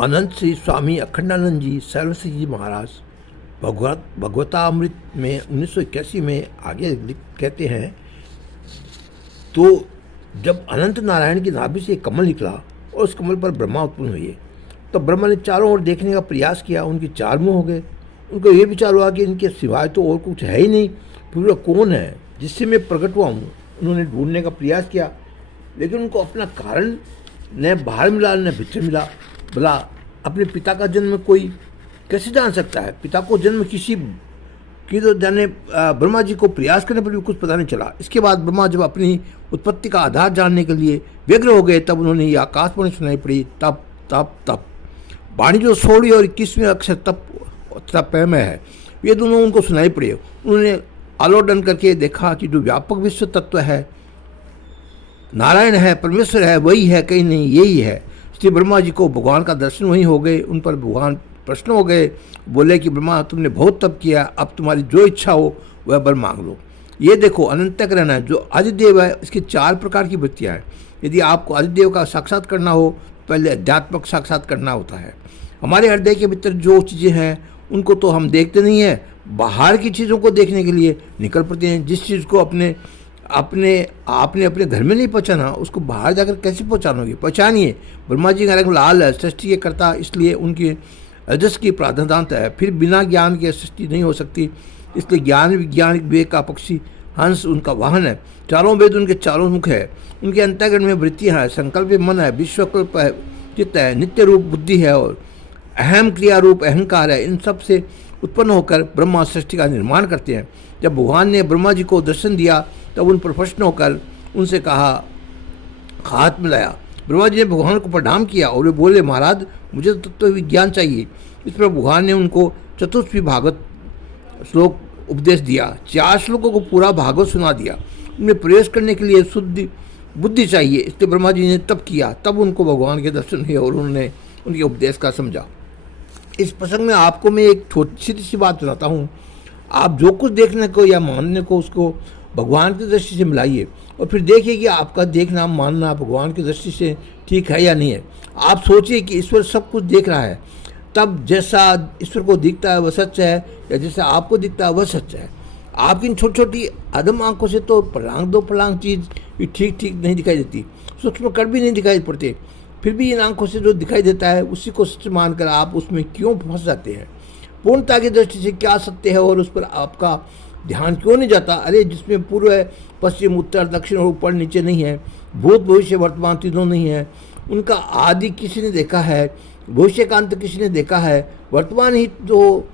अनंत श्री स्वामी अखंडानंद जी सरस्वती जी महाराज भगवतामृत में 1981 में आगे कहते हैं, तो जब अनंत नारायण की नाभि से एक कमल निकला और उस कमल पर ब्रह्मा उत्पन्न हुए, तो ब्रह्मा ने चारों ओर देखने का प्रयास किया। उनके चार मुंह हो गए। उनको ये विचार हुआ कि इनके सिवाय तो और कुछ है ही नहीं, पूरा कौन है जिससे मैं प्रकट हुआ हूँ। उन्होंने ढूंढने का प्रयास किया, लेकिन उनको अपना कारण न बाहर मिला न भीतर मिला। भला अपने पिता का जन्म कोई कैसे जान सकता है? पिता को जन्म किसी की तो जाने ब्रह्मा जी को प्रयास करने पर भी कुछ पता नहीं चला। इसके बाद ब्रह्मा जब अपनी उत्पत्ति का आधार जानने के लिए व्यग्र हो गए, तब उन्होंने ये आकाशवाणी सुनाई पड़ी, तप तप तप। वाणी जो 16 और 21वें अक्षर तप तप में है, ये दोनों उनको सुनाई पड़े। उन्होंने आलोडन करके देखा कि जो व्यापक विश्व तत्व है, नारायण है, परमेश्वर है, वही है, कहीं नहीं, यही है। इसलिए ब्रह्मा जी को भगवान का दर्शन वहीं हो गए। उन पर भगवान प्रश्न हो गए, बोले कि ब्रह्मा तुमने बहुत तप किया, अब तुम्हारी जो इच्छा हो वह वर मांग लो। ये देखो अनंतकरण है, जो आदिदेव है, इसकी 4 प्रकार की वृत्तियाँ हैं। यदि आपको आदिदेव का साक्षात करना हो, पहले अध्यात्मक साक्षात करना होता है। हमारे हृदय के भीतर जो चीज़ें हैं उनको तो हम देखते नहीं हैं, बाहर की चीज़ों को देखने के लिए निकल पड़ते हैं। जिस चीज़ को आपने अपने घर में नहीं पहचाना, उसको बाहर जाकर कैसे पहचानोगे? पहचानिए। ब्रह्मा जी का रंग लाल है, सृष्टि के कर्ता, इसलिए उनकी रजस की प्राधान्यता है। फिर बिना ज्ञान के सृष्टि नहीं हो सकती, इसलिए ज्ञान विज्ञान विवेक का पक्षी हंस उनका वाहन है। चारों वेद उनके चारों मुख है। उनके अंतःकरण में वृत्तियाँ हैं, संकल्प मन है, विश्वकल्प है, चित्त है, नित्य रूप बुद्धि है और अहम क्रिया रूप अहंकार है। इन सब से उत्पन्न होकर ब्रह्मा सृष्टि का निर्माण करते हैं। जब भगवान ने ब्रह्मा जी को दर्शन दिया, तब उन पर प्रश्न होकर उनसे कहा, हाथ मिलाया। ब्रह्मा जी ने भगवान को प्रणाम किया और वे बोले, महाराज मुझे तो तत्व विज्ञान चाहिए। इस पर भगवान ने उनको चतुर्थ भागवत श्लोक उपदेश दिया। 4 श्लोकों को पूरा भागवत सुना दिया। उनमें प्रवेश करने के लिए शुद्ध बुद्धि चाहिए, इसलिए ब्रह्मा जी ने तप किया। तब उनको भगवान के दर्शन हुए और उन्होंने उनके उपदेश का समझा। इस प्रसंग में आपको मैं एक छोटी सी बात सुनाता हूँ। आप जो कुछ देखने को या मानने को, उसको भगवान की दृष्टि से मिलाइए और फिर देखिए कि आपका देखना मानना भगवान की दृष्टि से ठीक है या नहीं है। आप सोचिए कि ईश्वर सब कुछ देख रहा है, तब जैसा ईश्वर को दिखता है वह सच है, या जैसा आपको दिखता है वह सच है। आपकी इन छोटी छोटी अदम आंखों से तो फलांग दो फलांग चीज़ भी ठीक ठीक नहीं दिखाई देती, सूक्ष्म कण भी नहीं दिखाई पड़ते। फिर भी इन आंखों से जो दिखाई देता है उसी को सच मानकर आप उसमें क्यों फंस जाते हैं? पूर्णता की दृष्टि से क्या सत्य है और उस पर आपका ध्यान क्यों नहीं जाता? अरे जिसमें पूर्व है, पश्चिम, उत्तर, दक्षिण और ऊपर नीचे नहीं है, भूत भविष्य वर्तमान तीनों नहीं है, उनका आदि किसी ने देखा है, भविष्य का अंत किसी ने देखा है, वर्तमान ही जो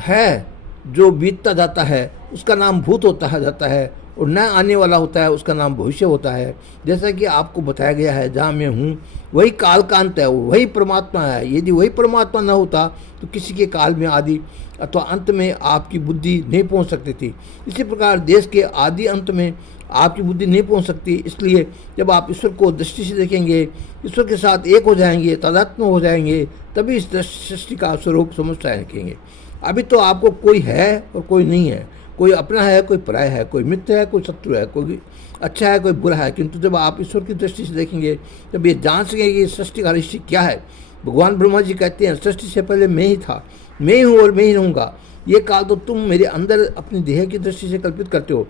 है जो बीतता जाता है उसका नाम भूत होता जाता है, और न आने वाला होता है उसका नाम भविष्य होता है। जैसा कि आपको बताया गया है, जहाँ मैं हूँ वही काल का अंत है, वही परमात्मा है। यदि वही परमात्मा न होता तो किसी के काल में आदि अथवा अंत में आपकी बुद्धि नहीं पहुँच सकती थी। इसी प्रकार देश के आदि अंत में आपकी बुद्धि नहीं पहुँच सकती। इसलिए जब आप ईश्वर को दृष्टि से देखेंगे, ईश्वर के साथ एक हो जाएंगे, तादात्म्य हो जाएंगे, तभी इस सृष्टि का स्वरूप समझ सकेंगे। अभी तो आपको कोई है और कोई नहीं है, कोई अपना है, कोई पराया है, कोई मित्र है, कोई शत्रु है, कोई अच्छा है, कोई बुरा है। किंतु जब आप ईश्वर की दृष्टि से देखेंगे तब ये जान सकेंगे कि सृष्टि का रहस्य क्या है। भगवान ब्रह्मा जी कहते हैं, सृष्टि से पहले मैं ही था, मैं ही हूँ और मैं ही रहूँगा। ये काल तो तुम मेरे अंदर अपनी देह की दृष्टि से कल्पित करते हो।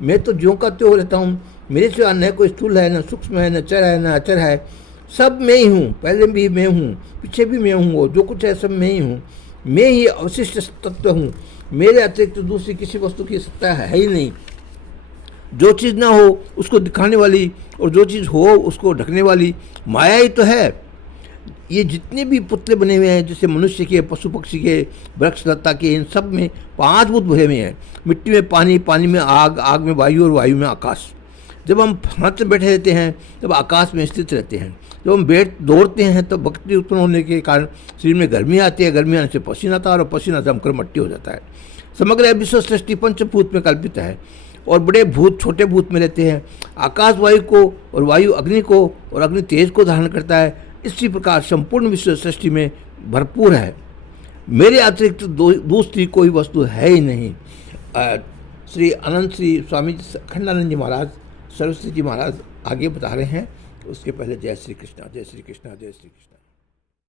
मैं तो ज्यों का त्यों रहता हूँ, मेरे सिवा न कोई स्थूल है, न सूक्ष्म है, न चर है, न अचर है, सब मैं ही हूँ। पहले भी मैं हूँ, पीछे भी मैं हूँ, और जो कुछ है सब मैं ही हूँ। मैं ही अवशिष्ट तत्व हूँ। मेरे अतिरिक्त दूसरी किसी वस्तु की सत्ता है ही नहीं। जो चीज़ ना हो उसको दिखाने वाली और जो चीज़ हो उसको ढकने वाली माया ही तो है। ये जितने भी पुतले बने हुए हैं, जैसे मनुष्य के, पशु पक्षी के, वृक्ष लता के, इन सब में 5 भूत भरे हुए हैं। मिट्टी में पानी, पानी में आग, आग में वायु और वायु में आकाश। जब हम हाथ में बैठे रहते हैं तब आकाश में स्थित रहते हैं। जब हम दौड़ते हैं तो भक्ति उत्पन्न होने के कारण शरीर में गर्मी आती है, गर्मी आने से पसीना आता है और पसीना जमकर मट्टी हो जाता है। समग्र विश्व सृष्टि पंचभूत में कल्पित है और बड़े भूत छोटे भूत में रहते हैं। आकाश वायु को और वायु अग्नि को और अग्नि तेज को धारण करता है। इसी प्रकार संपूर्ण विश्व सृष्टि में भरपूर है। मेरे अतिरिक्त दूसरी कोई वस्तु है ही नहीं। श्री अनंत श्री स्वामी अखंडानंद जी महाराज, सरस्वती जी महाराज आगे बता रहे हैं। उसके पहले जय श्री कृष्णा, जय श्री कृष्णा, जय श्री कृष्णा।